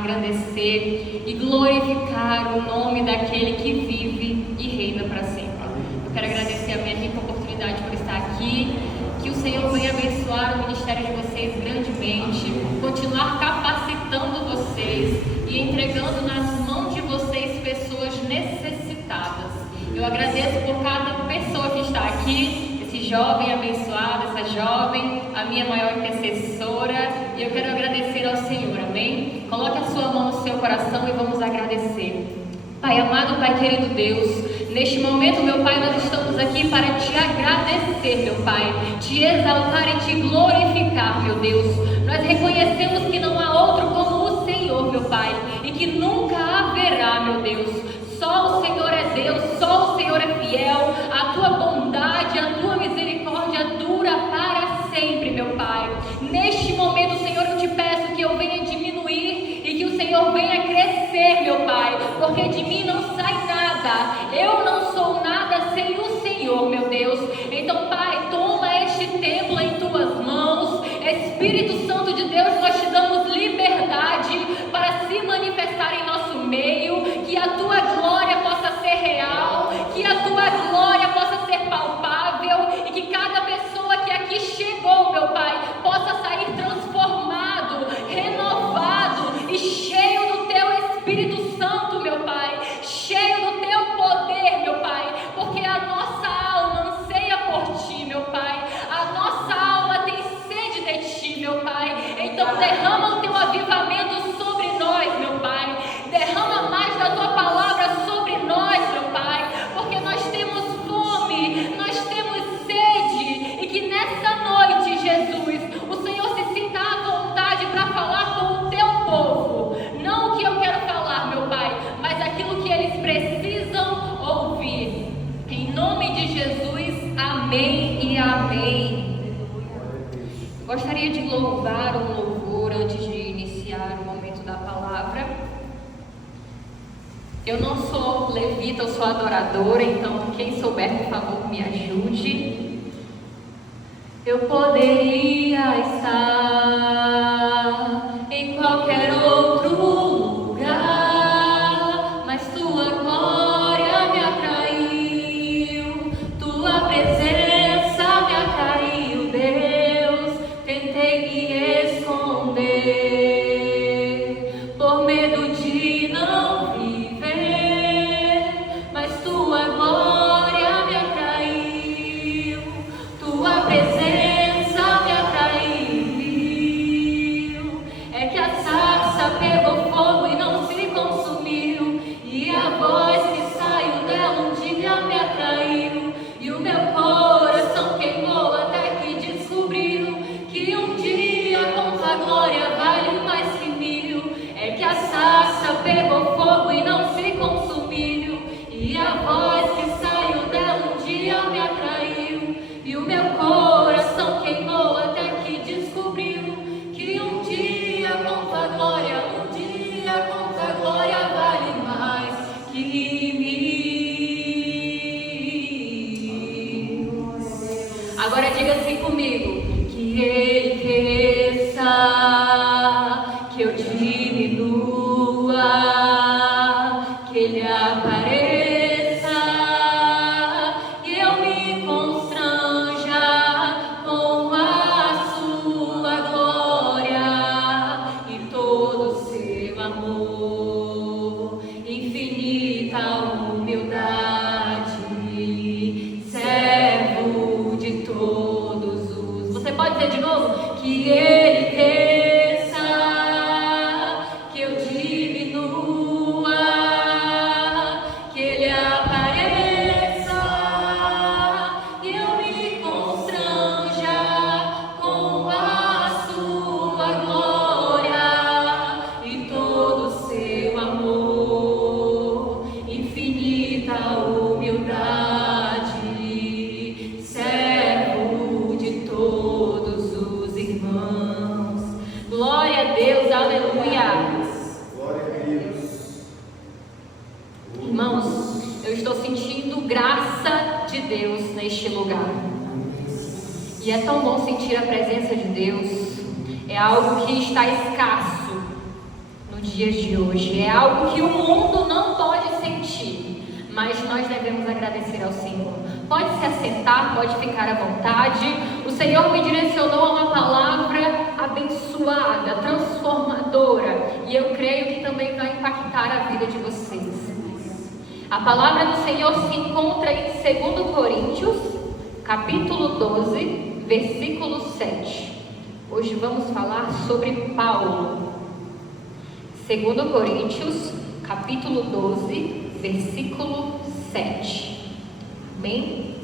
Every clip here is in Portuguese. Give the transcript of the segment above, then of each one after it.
engrandecer e glorificar o nome daquele que vive e reina para sempre. Eu quero agradecer a minha rica oportunidade por estar aqui, que o Senhor venha abençoar o ministério de vocês grandemente, continuar capacitando vocês e entregando nas mãos de vocês pessoas necessitadas. Eu agradeço por cada pessoa que está aqui, esse jovem abençoado, essa jovem, a minha maior intercessora, e eu quero agradecer ao Senhor, amém? Coloque a sua mão no seu coração e vamos agradecer. Pai amado, Pai querido Deus, neste momento, meu Pai, nós estamos aqui para te agradecer, meu Pai, te exaltar e te glorificar, meu Deus. Nós reconhecemos que não há outro como o Senhor, meu Pai, e que nunca haverá, meu Deus. Só o Senhor é Deus, só o Senhor é fiel, a tua bondade, a tua misericórdia dura para sempre, meu Pai. Neste momento, Senhor, eu te peço que eu venha diminuir e que o Senhor venha crescer, meu Pai, porque de mim não sai nada, eu não sou nada sem o Senhor, meu Deus. Então, Pai, toma este templo em tuas mãos. Espírito Santo de Deus, nós te damos liberdade para se manifestar em nosso meio, que a tua glória possa ser real, que a tua glória possa ser palpável e que cada pessoa que aqui chegou, meu Pai, possa sair transformado, renovado e cheio do teu Espírito Santo, meu Pai, cheio do teu poder, meu Pai, porque a nossa alma anseia por ti, meu Pai, a nossa alma tem sede de ti, meu Pai. Então derrama o teu avivamento sobre nós, meu Pai, derrama mais da tua palavra sobre nós, meu Pai, porque nós temos fome, nós temos sede, e que nessa noite, Jesus, o Senhor se sinta à vontade para falar com o teu povo, não o que eu quero falar, meu Pai, mas aquilo que eles precisam ouvir. Em nome de Jesus, amém e amém. Gostaria de louvar um louvor antes de iniciar o momento da palavra. Eu não sou levita, eu sou adoradora, então quem souber, por favor, me ajude. Eu poderia estar em qualquer outro lugar, mas tua glória me atraiu, tua presença me atraiu, Deus. Tentei me esconder por medo de não viver, mas tua glória me atraiu, tua presença me atraiu. É que a sarça pegou fogo e não se consumiu, e a voz que saiu dela um dia me atraiu, e o meu coração queimou até que descobriu que um dia com tua glória vale mais que mil. É que a sarça pegou fogo e não se consumiu, e a voz que saiu dela um dia me atraiu, e o meu coração queimou até que descobriu que um dia com tua glória, um dia com tua glória vale mais que mil. Agora diga assim comigo: que ele cresça, que eu diminua, que ele apareça, que eu me constranja com a sua glória e todo o seu amor, infinita humildade, servo de todos os. Você pode dizer de novo? Que ele cresça, que eu diminua, que ele apareça, que eu me constranja com a sua glória e todo o seu amor, infinita humildade, servo de todos os irmãos. Glória a Deus, aleluia. Glória a Deus. Irmãos, eu estou sentindo graça de Deus neste lugar. E é tão bom sentir a presença de Deus. É algo que está escasso no no dia de hoje. É algo que o mundo não pode sentir, mas nós devemos agradecer ao Senhor. Pode se assentar, pode ficar à vontade. O Senhor me direcionou a uma palavra abençoada, transformadora, e eu creio que também vai impactar a vida de vocês. A palavra do Senhor se encontra em 2 Coríntios, capítulo 12, versículo 7. Hoje vamos falar sobre Paulo. 2 Coríntios, capítulo 12, versículo 7. Amém?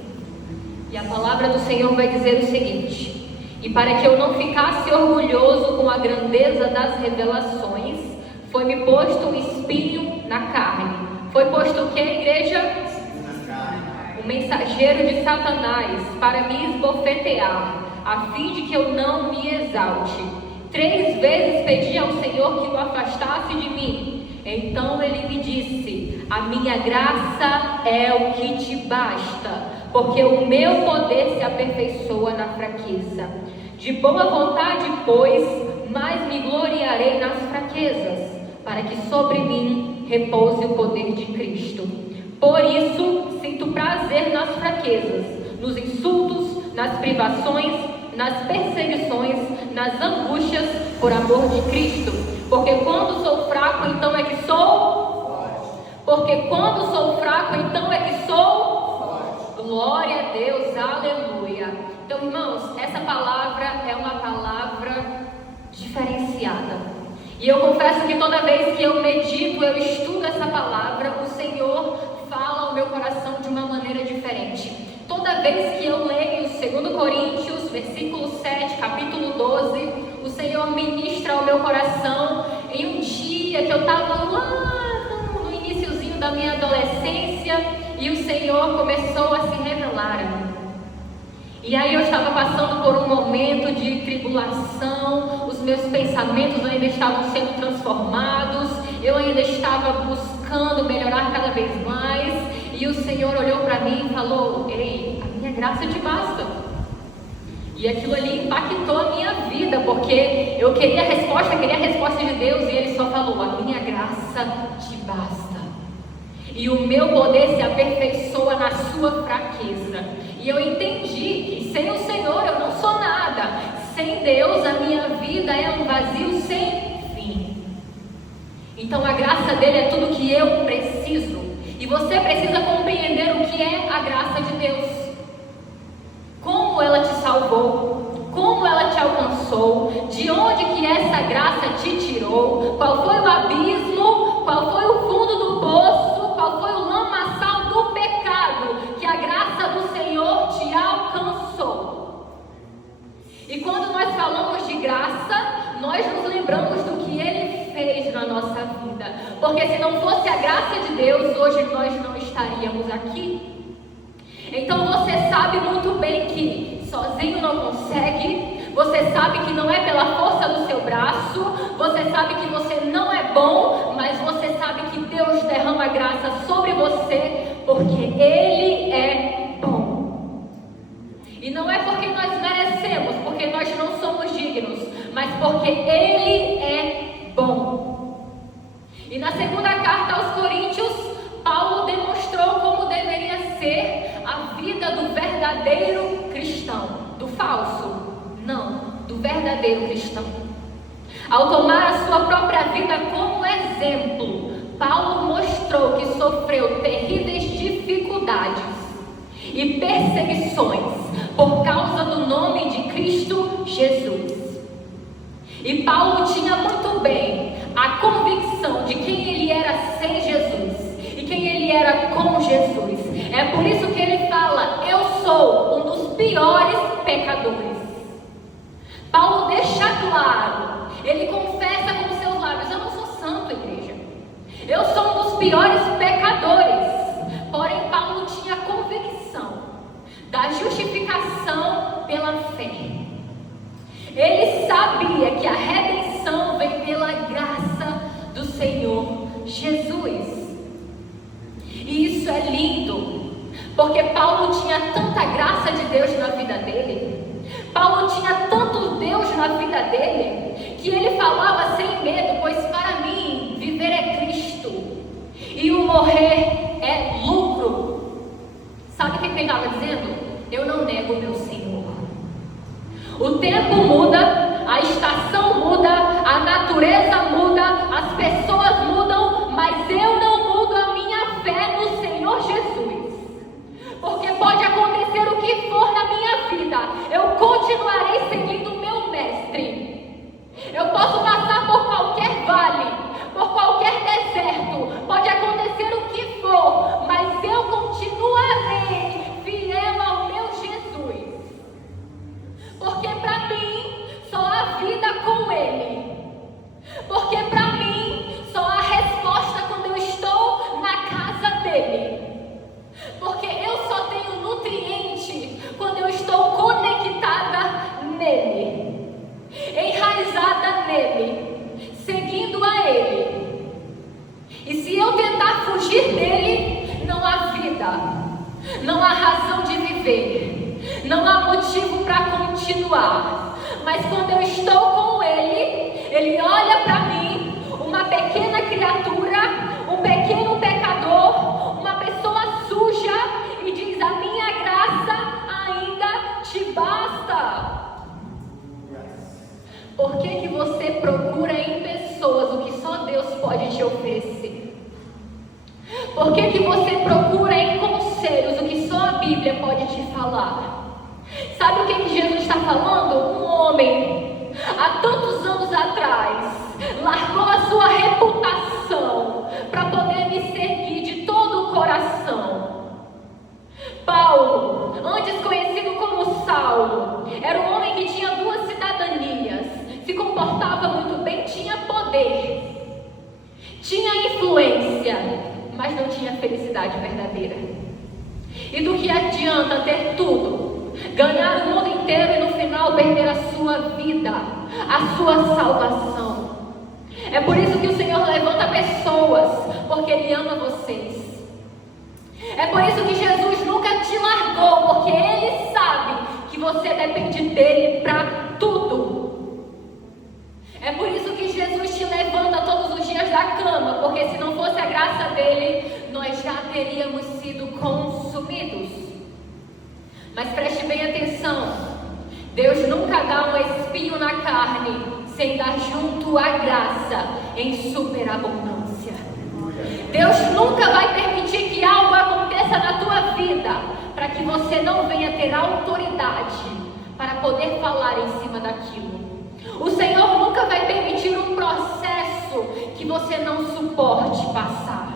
E a palavra do Senhor vai dizer o seguinte: e para que eu não ficasse orgulhoso com a grandeza das revelações, foi-me posto um espinho na carne. Foi posto o que, igreja? O mensageiro de Satanás, para me esbofetear, a fim de que eu não me exalte. 3 vezes pedi ao Senhor que o afastasse de mim. Então ele me disse: a minha graça é o que te basta, porque o meu poder se aperfeiçoa na fraqueza. De boa vontade, pois, mais me gloriarei nas fraquezas, para que sobre mim repouse o poder de Cristo. Por isso, sinto prazer nas fraquezas, nos insultos, nas privações, nas perseguições, nas angústias, por amor de Cristo. Porque quando sou fraco, então é que sou forte. Porque quando sou fraco, então é que sou forte. Glória a Deus, aleluia. Então, irmãos, essa palavra é uma palavra diferenciada. E eu confesso que toda vez que eu medito, eu estudo essa palavra, o Senhor fala ao meu coração de uma maneira diferente. Toda vez que eu leio 2 Coríntios, versículo 7, capítulo 12, o Senhor ministra ao meu coração em um dia que eu estava lá no iniciozinho da minha adolescência e o Senhor começou a se revelar a mim. E aí eu estava passando por um momento de tribulação, os meus pensamentos ainda estavam sendo transformados, eu ainda estava buscando melhorar cada vez mais, e o Senhor olhou para mim e falou: ei, a minha graça te basta. E aquilo ali impactou a minha vida, porque eu queria a resposta de Deus, e Ele só falou: a minha graça te basta. E o meu poder se aperfeiçoa na sua fraqueza. E eu entendi que sem o Senhor eu não sou nada. Sem Deus a minha vida é um vazio sem fim. Então a graça dele é tudo que eu preciso. E você precisa compreender o que é a graça de Deus. Como ela te salvou, como ela te alcançou, de onde que essa graça te tirou, qual foi o abismo, qual foi o fundo do poço, qual foi o lamaçal do pecado que a graça do Senhor te alcançou. E quando nós falamos de graça, nós nos lembramos do que Ele fez na nossa vida. Porque se não fosse a graça de Deus, hoje nós não estaríamos aqui. Então você sabe muito bem que sozinho não consegue. Você sabe que não é pela força do seu braço. Você sabe que você não é bom, mas você sabe que Deus derrama graça sobre você, porque Ele é bom. E não é porque nós merecemos, porque nós não somos dignos, mas porque Ele é bom. E na segunda carta aos Coríntios, Paulo demonstrou como deveria ser a vida do verdadeiro cristão. Do falso? Não, do verdadeiro cristão. Ao tomar a sua própria vida como exemplo, Paulo mostrou que sofreu terríveis dificuldades e perseguições por causa do nome de Cristo Jesus. E Paulo tinha muito bem a convicção de quem ele era sem Jesus e quem ele era com Jesus. É por isso que ele fala: eu sou um dos piores pecadores. Paulo deixa claro, ele confessa com os seus lábios: eu não sou santo, igreja. Eu sou um dos piores pecadores. Porém, Paulo tinha convicção da justificação pela fé. Ele sabia que a redenção vem pela graça do Senhor Jesus. E isso é lindo, porque Paulo tinha tanta graça de Deus na vida dele. Paulo tinha tanto Deus na vida dele, que ele falava sem medo: pois para mim continuar. Mas quando eu estou com Ele, Ele olha para mim, uma pequena criatura, um pequeno pecador, uma pessoa suja, e diz: a minha graça ainda te basta. Por que você procura em pessoas o que só Deus pode te oferecer? Por que você procura em conselhos o que só a Bíblia pode te falar? Sabe o que Jesus está falando? Um homem, há tantos anos atrás, largou a sua reputação para poder me seguir de todo o coração. Paulo, antes conhecido como Saulo, era um homem que tinha 2 cidadanias, se comportava muito bem, tinha poder, tinha influência, mas não tinha felicidade verdadeira. E do que adianta ter tudo, ganhar o mundo inteiro e no final perder a sua vida, a sua salvação? É por isso que o Senhor levanta pessoas, porque Ele ama vocês. É por isso que Jesus nunca te largou, porque Ele sabe que você depende dEle para tudo. É por isso que Jesus te levanta todos os dias da cama, porque se não fosse a graça dEle, nós já teríamos sido consumidos. Mas preste bem atenção, Deus nunca dá um espinho na carne sem dar junto a graça em superabundância. Deus nunca vai permitir que algo aconteça na tua vida para que você não venha ter autoridade para poder falar em cima daquilo. O Senhor nunca vai permitir um processo que você não suporte passar.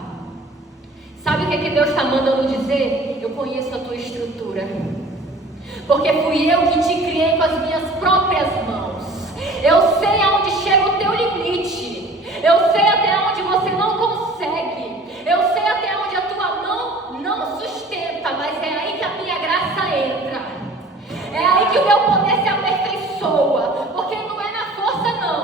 Sabe o que Deus está mandando dizer? Eu conheço a tua estrutura, porque fui eu que te criei com as minhas próprias mãos. Eu sei aonde chega o teu limite. Eu sei até onde você não consegue. Eu sei até onde a tua mão não sustenta. Mas é aí que a minha graça entra. É aí que o meu poder se aperfeiçoa. Porque não é na força não.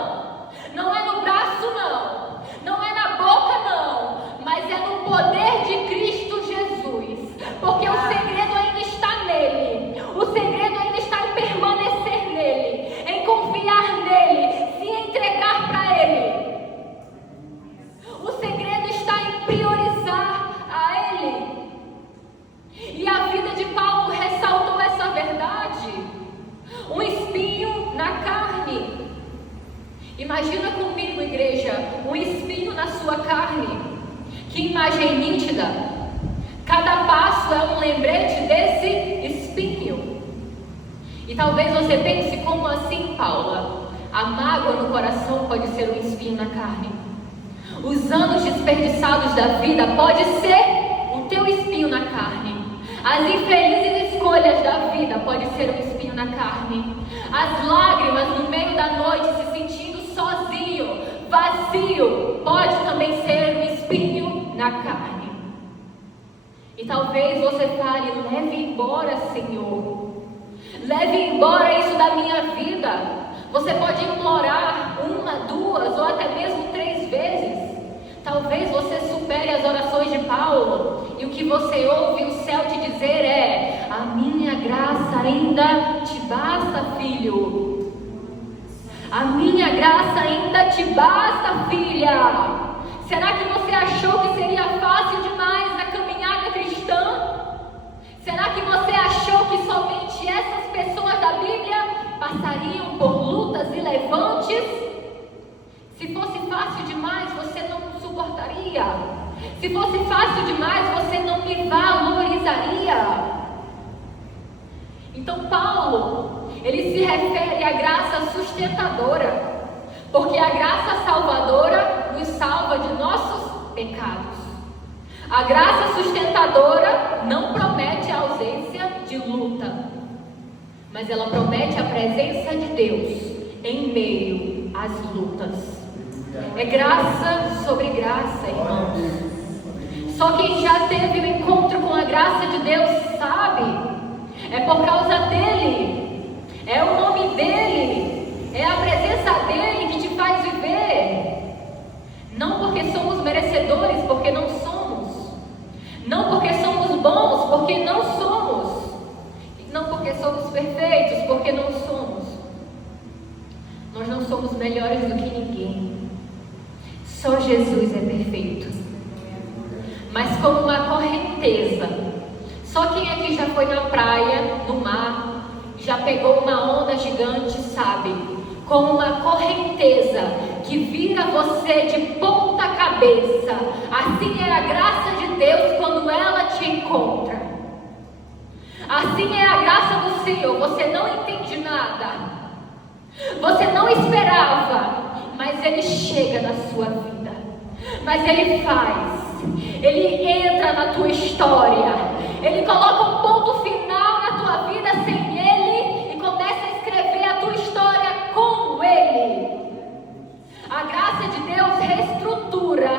Não é no braço não. Não é na boca não. Mas é no poder de Cristo Jesus. Porque o segredo ainda está nele. O segredo ainda está em permanecer nele. Em confiar nele. Se entregar para ele. O segredo está em priorizar a Ele. E a vida de Paulo ressaltou essa verdade. Um espinho na carne. Imagina comigo, igreja, um espinho na sua carne. Que imagem nítida. Cada passo é um lembrete desse espinho. E talvez você pense: como assim, Paula? A mágoa no coração pode ser um espinho na carne. Os anos desperdiçados da vida pode ser o teu espinho na carne. As infelizes escolhas da vida pode ser um espinho na carne. As lágrimas no meio da noite, se sentindo sozinho, vazio, pode também ser um espinho na carne. E talvez você fale: leve embora, Senhor. Leve embora isso da minha vida. Você pode implorar 1, 2 ou até mesmo 3 vezes. Talvez você supere as orações de Paulo e o que você ouve o céu te dizer é: a minha graça ainda te basta, filho. A minha graça ainda te basta, filha. Será que você achou que seria fácil demais na caminhada cristã? Será que você achou que somente essas pessoas da Bíblia passariam por lutas e levantes? Se fosse fácil demais, você não suportaria. Se fosse fácil demais, você não me valorizaria. Então Paulo, ele se refere à graça sustentadora, porque a graça salvadora nos salva de nossos pecados. A graça sustentadora não promete a ausência de luta, mas ela promete a presença de Deus em meio às lutas. É graça sobre graça, irmãos. Só quem já teve o encontro com a graça de Deus sabe. É por causa dele. É o nome dele. É a presença dele que te faz viver. Não porque somos merecedores, porque não somos. Não porque somos bons, porque não somos. Não porque somos perfeitos, porque não somos. somos melhores do que ninguém. Só Jesus é perfeito. Mas como uma correnteza. Só quem aqui já foi na praia, no mar, já pegou uma onda gigante, sabe? Como uma correnteza que vira você de ponta cabeça. Assim é a graça de Deus quando ela te encontra. Assim é a graça do Senhor. Você não entende nada. Você não esperava, mas Ele chega na sua vida. Mas Ele faz. Ele entra na tua história. Ele coloca um ponto final na tua vida sem Ele e começa a escrever a tua história com Ele. A graça de Deus reestrutura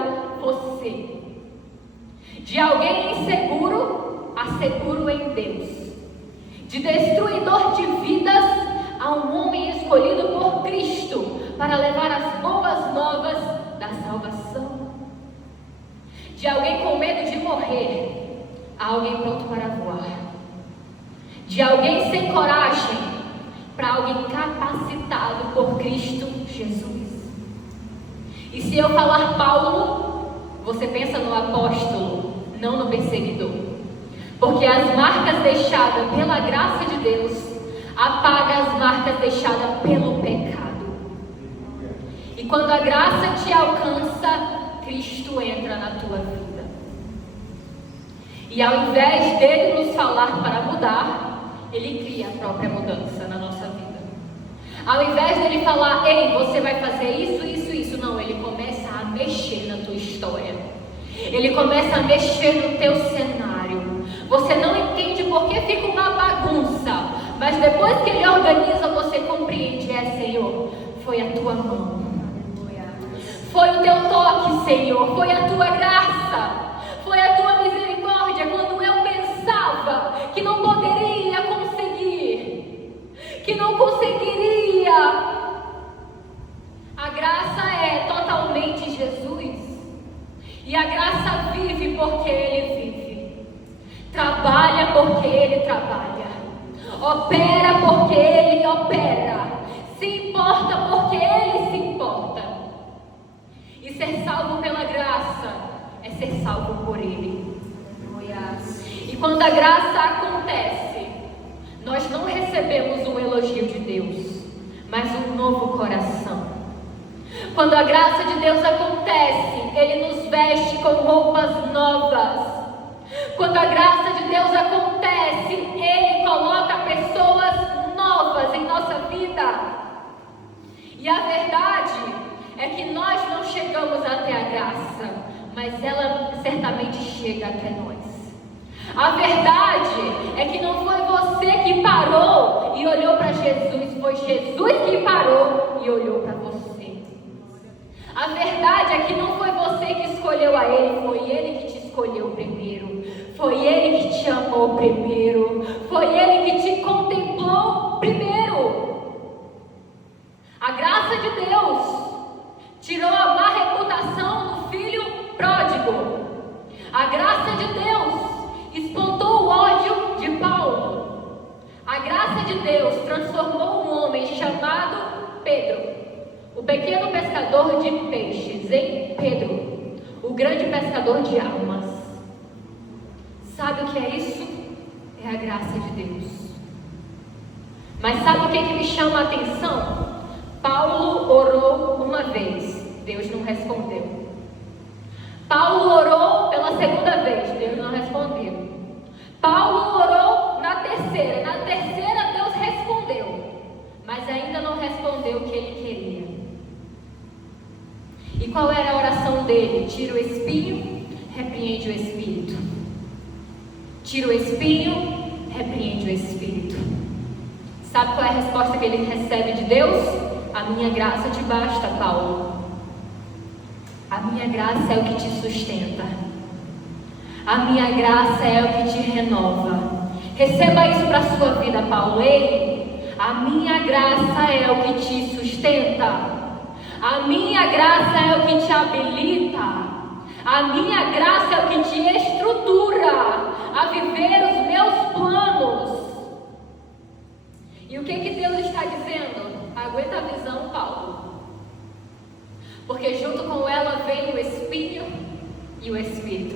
você. De alguém inseguro a seguro em Deus. De destruidor de vidas a um homem escolhido por Cristo para levar as boas novas da salvação. De alguém com medo de morrer a alguém pronto para voar. De alguém sem coragem para alguém capacitado por Cristo Jesus. E se eu falar Paulo, você pensa no apóstolo, não no perseguidor. Porque as marcas deixadas pela graça de Deus apaga as marcas deixadas pelo pecado. E quando a graça te alcança, Cristo entra na tua vida. E ao invés dele nos falar para mudar, ele cria a própria mudança na nossa vida. Ao invés dele falar, ei, você vai fazer isso, isso, isso, não, ele começa a mexer na tua história. Ele começa a mexer no teu cenário. Você não entende porque fica uma bagunça, mas depois que ele organiza, você compreende, Senhor, foi a tua mão. Foi o teu toque, Senhor, foi a tua graça, foi a tua misericórdia, quando eu pensava que não poderia conseguir, que não conseguiria. A graça é totalmente Jesus, e a graça vive porque Ele vive, trabalha porque Ele trabalha, opera porque Ele opera, se importa porque Ele se importa. E ser salvo pela graça é ser salvo por Ele. E quando a graça acontece, nós não recebemos um elogio de Deus, mas um novo coração. Quando a graça de Deus acontece, Ele nos veste com roupas novas. Quando a graça de Deus acontece, Ele coloca pessoas novas em nossa vida. E a verdade é que nós não chegamos até a graça, mas ela certamente chega até nós. A verdade é que não foi você que parou e olhou para Jesus, foi Jesus que parou e olhou para você. A verdade é que não foi você que escolheu a Ele, foi Ele que te escolheu primeiro. Foi Ele que te amou primeiro. Foi Ele que te contemplou primeiro. A graça de Deus tirou a má reputação do filho pródigo. A graça de Deus espantou o ódio de Paulo. A graça de Deus transformou um homem chamado Pedro, o pequeno pescador de peixes, em Pedro, o grande pescador de almas. Sabe o que é isso? É a graça de Deus. Mas sabe o que me chama a atenção? Paulo orou uma vez, Deus não respondeu. Paulo orou pela segunda vez, Deus não respondeu. Paulo orou na terceira Deus respondeu, mas ainda não respondeu o que ele queria. E qual era a oração dele? Tira o espinho, repreende o espírito. Tira o espinho, repreende o espírito. Sabe qual é a resposta que ele recebe de Deus? A minha graça te basta, Paulo. A minha graça é o que te sustenta. A minha graça é o que te renova. Receba isso para a sua vida, Paulo. Ei, a minha graça é o que te sustenta. A minha graça é o que te habilita. A minha graça é o que te estrutura a viver os meus planos. E o que Deus está dizendo? Aguenta a visão, Paulo. Porque junto com ela vem o espinho e o espírito.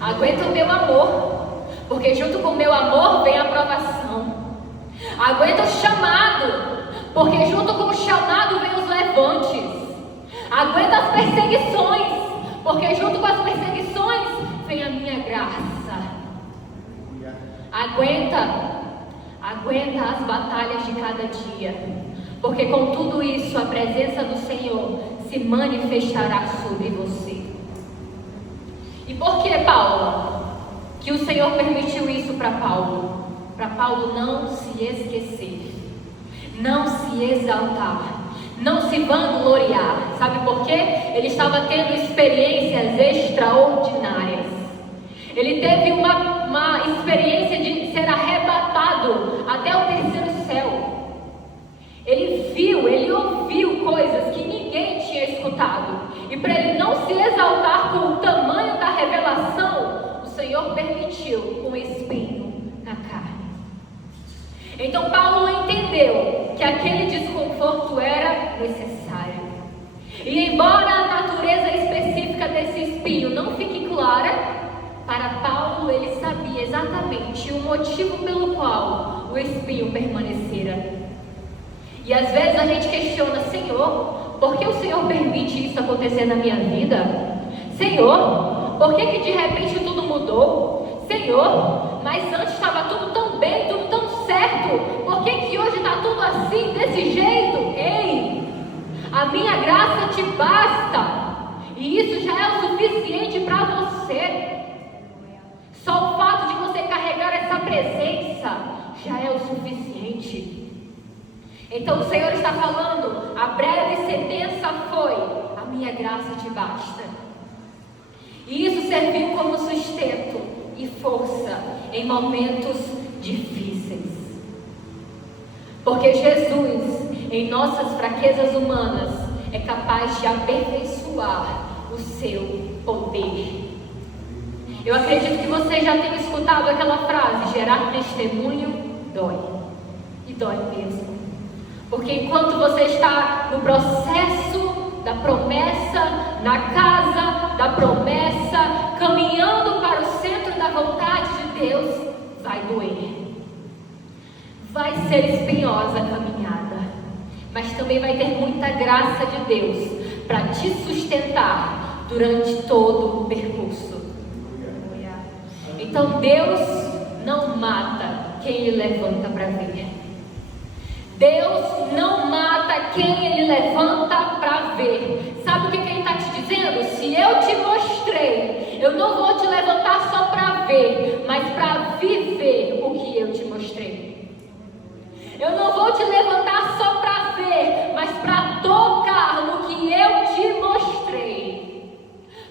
Aguenta o meu amor, porque junto com o meu amor vem a aprovação. Aguenta o chamado, porque junto com o chamado vem os levantes. Aguenta as perseguições, porque junto com as perseguições vem a minha graça. Aguenta as batalhas de cada dia, porque com tudo isso a presença do Senhor se manifestará sobre você. E por que, Paulo, que o Senhor permitiu isso para Paulo? Para Paulo não se esquecer, não se exaltar, não se vangloriar. Sabe por quê? Ele estava tendo experiências extraordinárias. Ele teve uma experiência de ser arrebatado até o terceiro céu. Ele ouviu coisas que ninguém tinha escutado. E para ele não se exaltar com o tamanho da revelação, o Senhor permitiu um espinho na carne. Então Paulo entendeu que aquele desconforto era necessário. E embora a natureza específica desse espinho não fique clara, para Paulo ele sabia exatamente o motivo pelo qual o espinho permanecera. E às vezes a gente questiona: Senhor, por que o Senhor permite isso acontecer na minha vida? Senhor, por que de repente tudo mudou? Senhor, mas antes estava tudo tão bem, tudo tão certo. Por que hoje está tudo assim, desse jeito? Ei, a minha graça te basta. E isso já é o suficiente para você. Só o fato de você carregar essa presença já é o suficiente. Então o Senhor está falando: a breve sentença foi: a minha graça te basta. E isso serviu como sustento e força em momentos difíceis. Porque Jesus, em nossas fraquezas humanas, é capaz de aperfeiçoar o seu poder. Eu acredito que você já tenha escutado aquela frase: gerar testemunho dói. E dói mesmo. Porque enquanto você está no processo da promessa, na casa da promessa, caminhando para o centro da vontade de Deus, vai doer. Vai ser espinhosa a caminhada, mas também vai ter muita graça de Deus para te sustentar durante todo o percurso. Então Deus não mata quem Ele levanta para ver. Deus não mata quem Ele levanta para ver. Sabe o que Ele está te dizendo? Se eu te mostrei, eu não vou te levantar só para ver, mas para viver o que eu te mostrei. Eu não vou te levantar só para ver, mas para tocar no que eu te mostrei.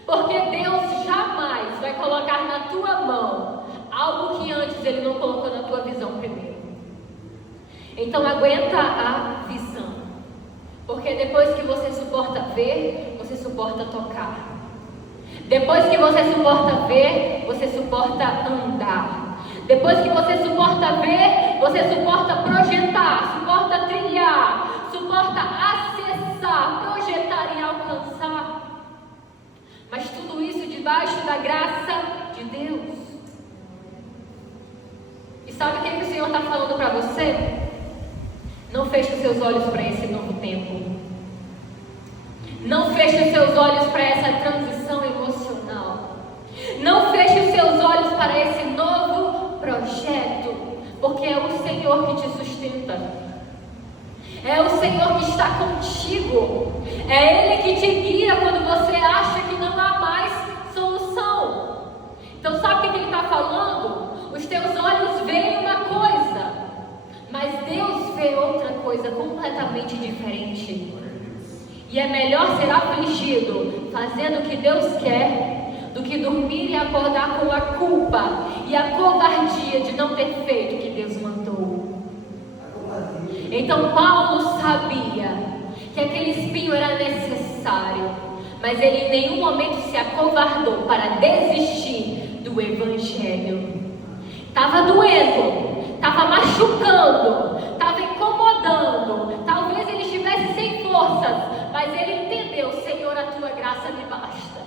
Porque Deus jamais vai colocar na tua mão algo que antes Ele não colocou na tua visão primeiro. Então aguenta a visão. Porque depois que você suporta ver, você suporta tocar. Depois que você suporta ver, você suporta andar. Depois que você suporta ver, você suporta projetar, suporta trilhar, suporta acessar, projetar e alcançar. Mas tudo isso debaixo da graça de Deus. E sabe o que o Senhor está falando para você? Não feche os seus olhos para esse novo tempo. Não feche os seus olhos para essa transição emocional. Não feche os seus olhos para esse novo projeto, porque é o Senhor que te sustenta. É o Senhor que está contigo. É Ele que te guia quando você acha que não há mais solução. Então sabe o que Ele está falando? Os teus olhos veem uma coisa, mas Deus vê outra coisa completamente diferente. E é melhor ser afligido fazendo o que Deus quer do que dormir e acordar com a culpa e a covardia de não ter feito o que Deus mandou. Então Paulo sabia que aquele espinho era necessário, mas ele em nenhum momento se acovardou para desistir do Evangelho. Estava doendo, estava machucando, estava incomodando, incomodando. Talvez ele estivesse sem forças, mas ele entendeu: Senhor, a tua graça me basta.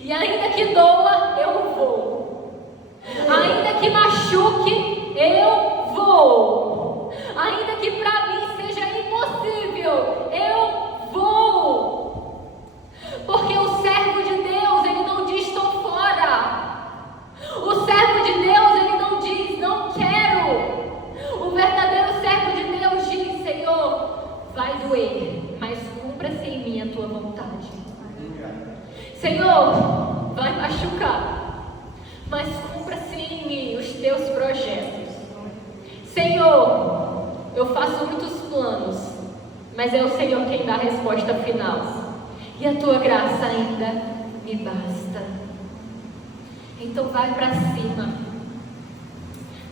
E ainda que doa, eu vou. Ainda que machuque, eu vou. Ainda que para mim seja impossível, eu vou. Porque o servo de Deus, ele não diz estou fora. O servo de Deus, ele não diz não quero. O verdadeiro servo de Deus diz: Senhor, vai doer, mas cumpra-se em mim a tua vontade. Senhor, vai machucar, mas cumpra-se em mim os teus projetos. Senhor, eu faço muitos planos, mas é o Senhor quem dá a resposta final. E a tua graça ainda me basta. Então vai para cima.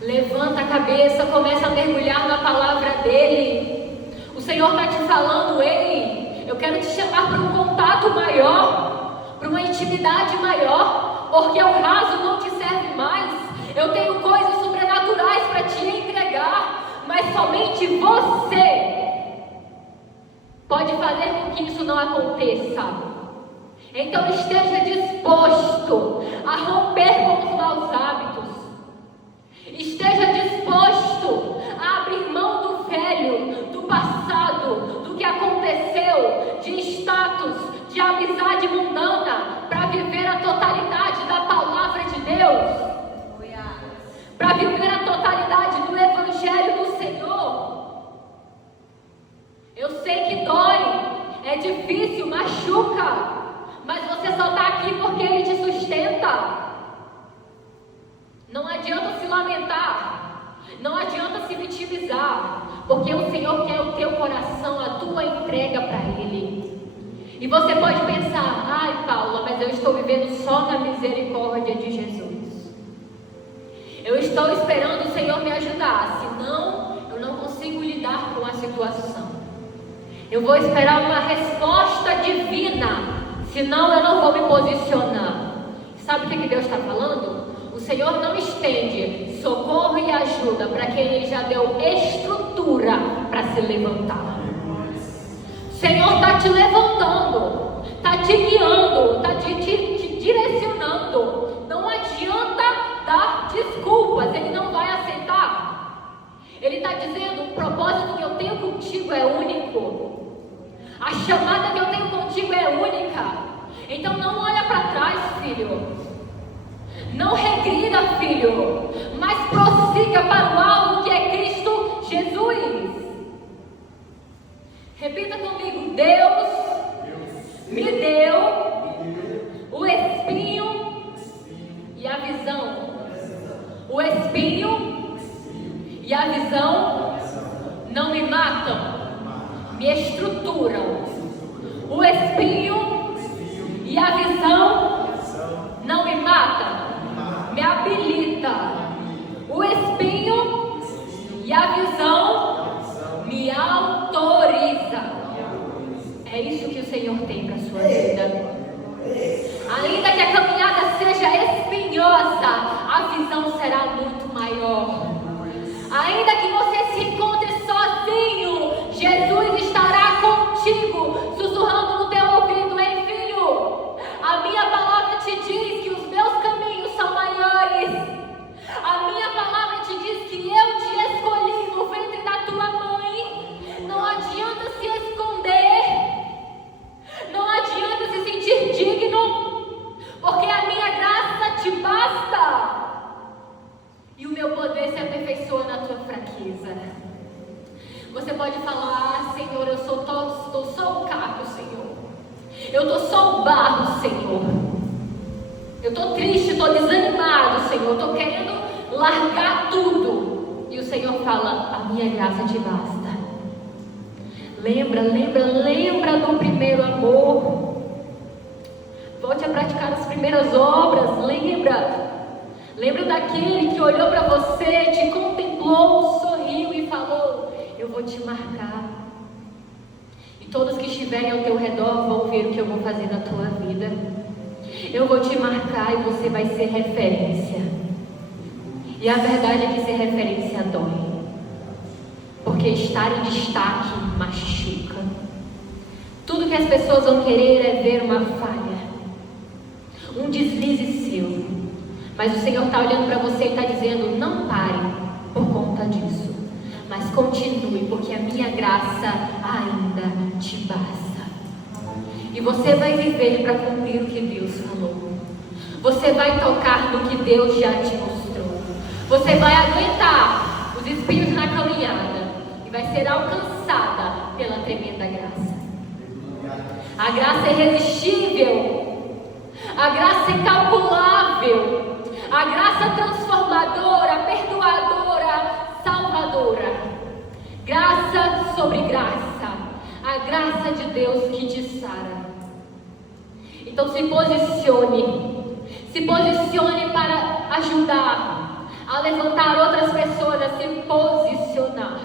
Levanta a cabeça, começa a mergulhar na palavra dele. O Senhor está te falando: ei, eu quero te chamar para um contato maior, para uma intimidade maior, porque o raso não te serve mais. Eu tenho coisas sobrenaturais para te entregar, mas somente você pode fazer com que isso não aconteça. Então esteja disposto a romper com os maus hábitos. Esteja disposto a abrir mão do velho, do passado, do que aconteceu, de status, de amizade mundana, para viver a totalidade da palavra de Deus, para viver a totalidade do Evangelho do Senhor. Eu sei que dói, é difícil, machuca, mas você só está aqui porque Ele te sustenta. Não adianta se lamentar, não adianta se vitimizar, porque o Senhor quer o teu coração, a tua entrega para Ele. E você pode pensar: ai, Paula, mas eu estou vivendo só na misericórdia de Jesus. Eu estou esperando o Senhor me ajudar, senão eu não consigo lidar com a situação. Eu vou esperar uma resposta divina, senão eu não vou me posicionar. Sabe o que Deus está falando? O Senhor não estende socorro e ajuda para quem Ele já deu estrutura para se levantar. O Senhor está te levantando, está te guiando, está te direcionando. Não adianta dar desculpas, Ele não vai aceitar. Ele está dizendo: o propósito que eu tenho contigo é único. A chamada que eu tenho contigo é única. Então não olha para trás, filho. Não regrida, filho, mas prossiga para o alvo que é Cristo Jesus. Repita comigo: Deus me deu o espinho e a visão. O espinho e a visão não me matam, me estruturam. O espinho e a visão não me matam, me habilita. O espinho e a visão me autoriza. É isso que o Senhor tem para a sua vida. Ainda que a caminhada seja espinhosa, a visão será muito maior. Ainda que você se encontre sozinho, Jesus estará contigo, sussurrando no teu ouvido: ei, filho, a minha palavra te diz que os meus caminhos são maiores. A minha palavra te diz que eu te escolhi no ventre da tua mãe. Não adianta se esconder, não adianta se sentir digno, porque a minha graça te basta. E o meu poder se aperfeiçoa na tua fraqueza. Você pode falar: ah, Senhor, eu estou só o caco, Senhor. Eu estou só o barro, Senhor. Eu estou triste, estou desanimado, Senhor. Estou querendo largar tudo. E o Senhor fala: a minha graça te basta. Lembra do primeiro amor. Volte a praticar as primeiras obras. Lembra daquele que olhou para você, te contemplou, sorriu e falou: eu vou te marcar. E todos que estiverem ao teu redor vão ver o que eu vou fazer na tua vida. Eu vou te marcar e você vai ser referência. E a verdade é que ser referência dói. porque estar em destaque machuca. Tudo que as pessoas vão querer é ver uma falha, um deslize seu. Mas o Senhor está olhando para você e está dizendo: não pare por conta disso, mas continue, porque a minha graça ainda te basta. E você vai viver para cumprir o que Deus falou. Você vai tocar no que Deus já te mostrou. Você vai aguentar os espinhos na caminhada e vai ser alcançada pela tremenda graça. A graça é irresistível, a graça é incalculável, a graça transformadora, perdoadora, salvadora. Graça sobre graça, a graça de Deus que te sara. Então se posicione para ajudar a levantar outras pessoas a se posicionar,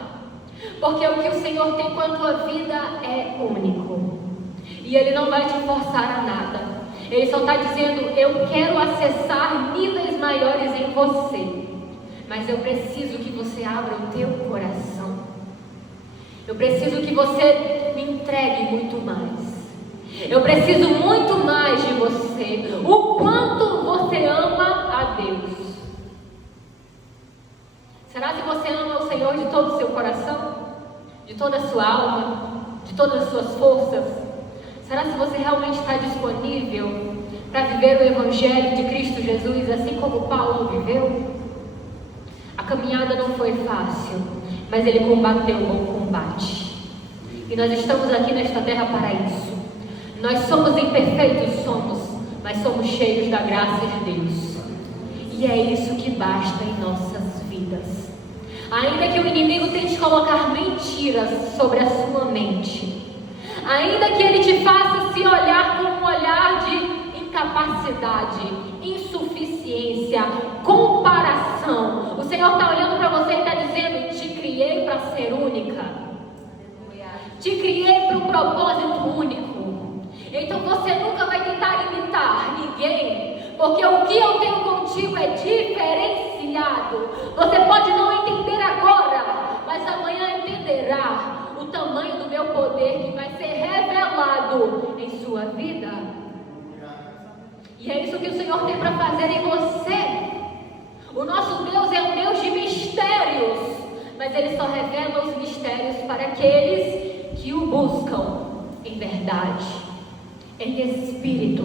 porque o que o Senhor tem com a tua vida é único, e Ele não vai te forçar a nada. Ele só está dizendo: eu quero acessar níveis maiores em você, mas eu preciso que você abra o teu coração. Eu preciso que você me entregue muito mais. Eu preciso muito mais de você. O quanto você ama a Deus. Será que você ama o Senhor de todo o seu coração? De toda a sua alma? De todas as suas forças? Será que você realmente está disponível para viver o Evangelho de Cristo Jesus assim como Paulo viveu? A caminhada não foi fácil, mas ele combateu o bom combate. E nós estamos aqui nesta terra para isso. Nós somos imperfeitos, mas somos cheios da graça de Deus. E é isso que basta em nossas vidas. Ainda que o inimigo tente colocar mentiras sobre a sua mente, ainda que ele te faça se olhar com um olhar de incapacidade, insuficiência, comparação, o Senhor está olhando para você e está dizendo: te criei para ser única, te criei para um propósito único. Então você nunca vai tentar imitar ninguém, porque o que eu tenho contigo é diferenciado. Você pode não entender agora, mas amanhã entenderá o tamanho do meu poder que vai ser revelado em sua vida. E é isso que o Senhor tem para fazer em você. O nosso Deus é um Deus de mistérios, mas Ele só revela os mistérios para aqueles que o buscam em verdade, em espírito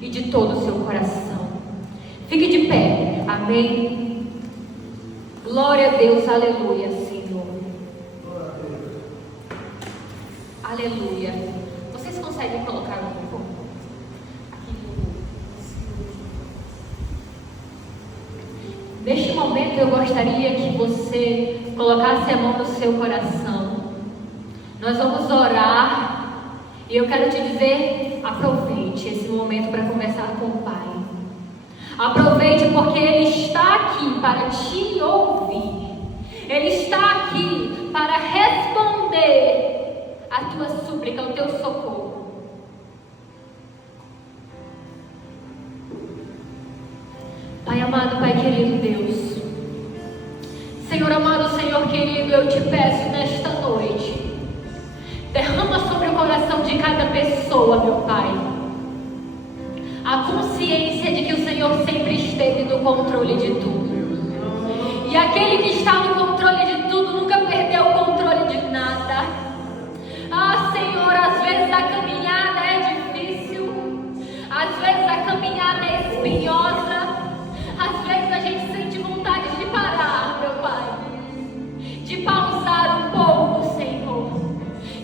e de todo o seu coração. Fique de pé, amém? Glória a Deus, aleluia, Senhor. Aleluia. Vocês conseguem colocar um pouco? Neste momento eu gostaria que você colocasse a mão no seu coração. Nós vamos orar. E eu quero te dizer, aproveite esse momento para conversar com o Pai. Aproveite, porque Ele está aqui para te ouvir. Ele está aqui para responder a tua súplica, o teu socorro. Pai amado, Pai querido Deus, Senhor amado, Senhor querido, eu te peço nesta noite, derrama sobre o coração de cada pessoa, meu Pai, a consciência de que o Senhor sempre esteve no controle de tudo. E aquele que está no controle de tudo nunca perdeu o controle de nada. Ah, Senhor, às vezes a caminhada é difícil, às vezes a caminhada é espinhosa, às vezes a gente sente vontade de parar, meu Pai, de pausar um pouco, Senhor,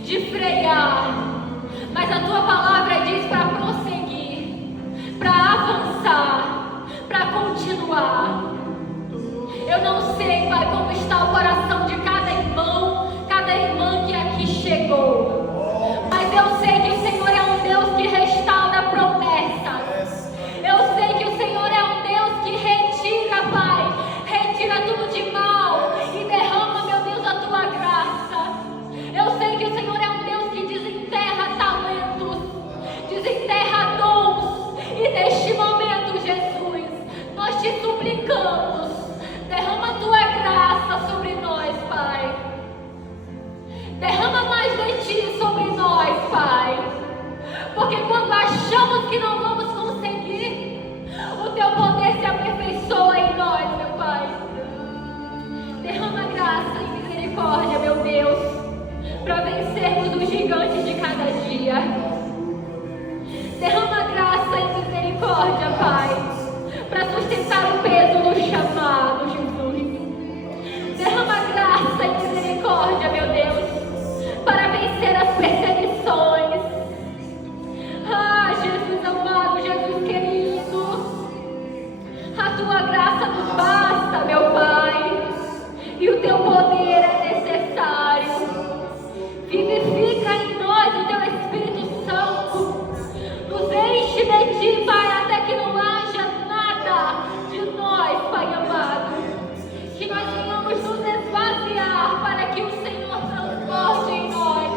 de frear, mas a Tua palavra diz para prosseguir, para avançar, para continuar. Eu não sei, Pai, como misericórdia, Pai, para sustentar o peso do chamado, Jesus. Derrama graça e misericórdia, meu Deus, para vencer as perseguições. Ah, Jesus amado, Jesus querido, a tua graça nos basta, meu Pai, e o teu poder é necessário. Vivifica em nós o teu Espírito Santo, nos enche de ti, Pai, até que não haja nada de nós, Pai amado, que nós venhamos nos esvaziar para que o Senhor transporte em nós.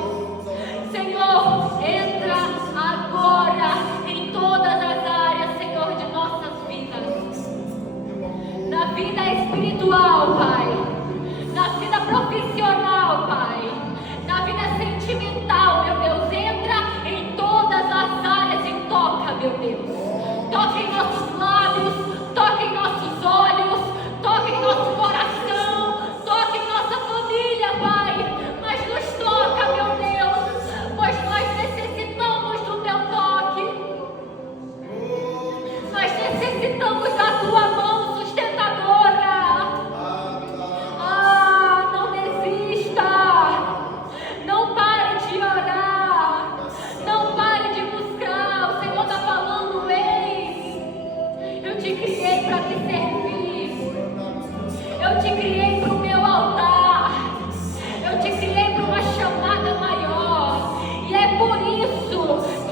Senhor, entra agora em todas as áreas, Senhor, de nossas vidas, na vida espiritual, Pai, na vida profissional, Pai, na vida sentimental, meu Deus. Entra em todas as áreas e toca, meu Deus. Toca em nossos lábios, toca em nossos olhos, toca em nosso coração, toca em nossa família, Pai. Mas nos toca, meu Deus, pois nós necessitamos do teu toque. Nós necessitamos da tua mão sustentadora. Ah, não desista. Não pare de orar. Não pare de buscar. O Senhor está falando, ei, eu te criei para me servir. Eu te criei para o meu altar. Eu te criei para uma chamada maior. E é por isso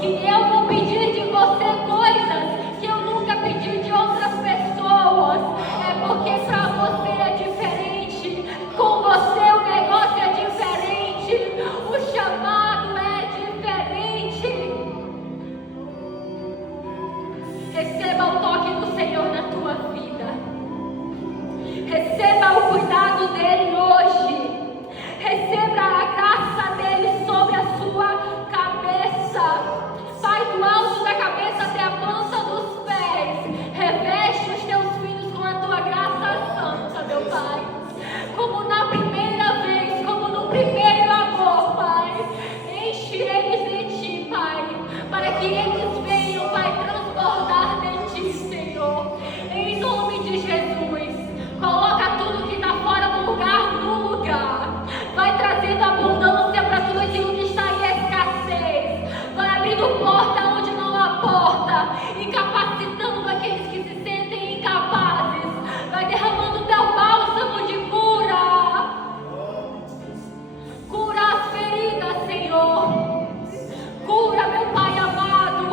que eu vou pedir de você coisas que eu nunca pedi de outras pessoas. É porque para você é diferente. Com você o negócio é diferente. O chamado é diferente. Receba o toque do Senhor na tua vida. Receba o cuidado dele hoje. Receba a graça dele sobre a sua cabeça. Pai, do alto da cabeça até a planta dos pés. Reveste os teus filhos com a tua graça santa, meu Pai. Como na primeira vez, como no primeiro amor, Pai. Enche eles de ti, Pai. Para que eles venham, Pai, transbordar de ti, Senhor. Em nome de Jesus. Coloca tudo que está fora do lugar no lugar. Vai trazendo abundância para tudo aquilo que está em escassez. Vai abrindo porta onde não há porta. E capacitando aqueles que se sentem incapazes. Vai derramando teu bálsamo de cura. Cura as feridas, Senhor. Cura, meu Pai amado.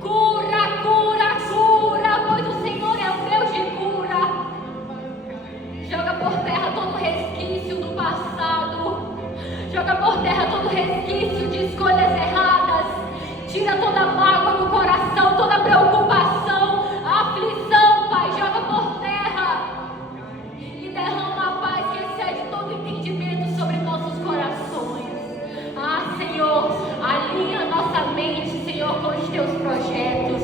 Cura, cura, cura. Pois o Senhor é o Deus de cura. Joga por terra todo resquício do passado. Joga por terra todo resquício de escolhas erradas. Tira toda mágoa do coração, toda preocupação, aflição, Pai. Joga por terra. E derrama a paz que excede todo entendimento sobre nossos corações. Ah, Senhor, alinha nossa mente, Senhor, com os teus projetos.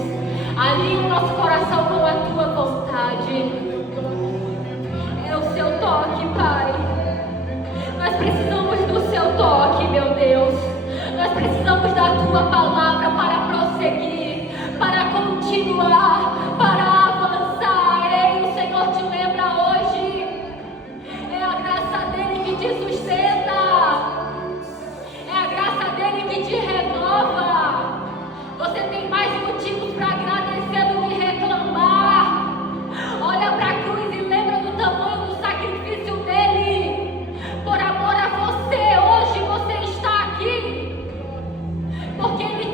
Alinha o nosso coração com a tua vontade. É o seu toque, Pai. Nós precisamos do seu toque, meu Deus. Nós precisamos da tua palavra para prosseguir, para continuar, para avançar. Ei, o Senhor te lembra hoje. É a graça dele que te sustenta. É a graça dele que te renova. Você tem mais motivos para agradecer do que reclamar. Olha para a cruz e lembra do tamanho do sacrifício dele. Por amor a você, hoje você está aqui. Porque ele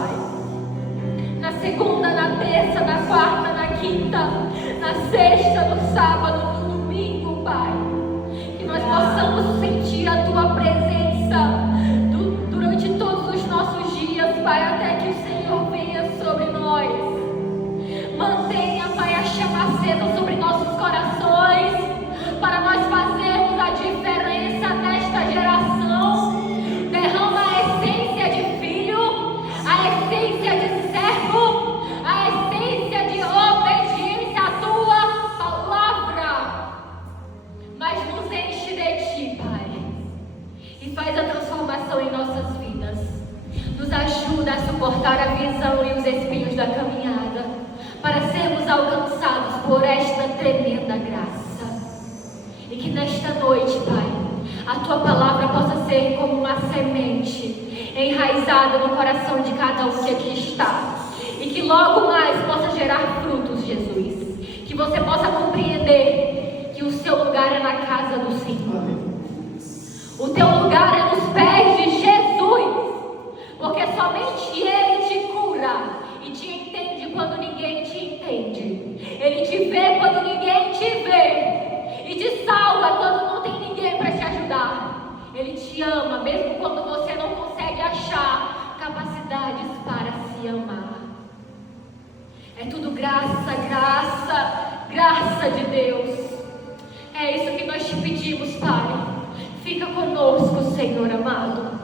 Pai. Na segunda, na terça, na quarta, na quinta, na sexta, no sábado, no domingo, Pai. Que nós possamos sentir a Tua presença durante todos os nossos dias, Pai, até que o Senhor venha sobre nós. Mantenha, Pai, a chama acesa sobre nossos corações, para nós fazermos a diferença nesta geração. Derrama a essência de filho, a essência de servo, a essência de obediência à Tua palavra. Mas nos enche de Ti, Pai, e faz a transformação em nossas vidas. Nos ajuda a suportar a visão e os espinhos da caminhada, para sermos alcançados por esta tremenda graça. E que nesta noite, Pai, a Tua palavra possa ser como uma semente enraizada no coração de cada um que aqui está. E que logo mais possa gerar frutos, Jesus. Que você possa compreender que o seu lugar é na casa do Senhor. O teu lugar é nos pés de Jesus. Porque somente Ele te cura e te entende quando ninguém te entende. Ele te vê quando ninguém te vê. E te salva quando não tem ninguém para te ajudar. Ele te ama mesmo quando você não consegue achar capacidades para se amar. É tudo graça, graça, graça de Deus. É isso que nós te pedimos, Pai. Fica conosco, Senhor amado.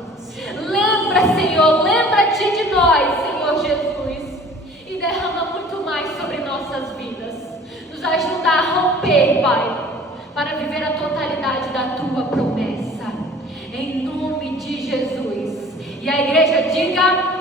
Lembra, Senhor, lembra-te de nós, Senhor Jesus, e derrama muito mais sobre nossas vidas. Nos ajuda a romper, Pai, para viver a totalidade da Tua promessa. Em nome de Jesus. E a igreja diga...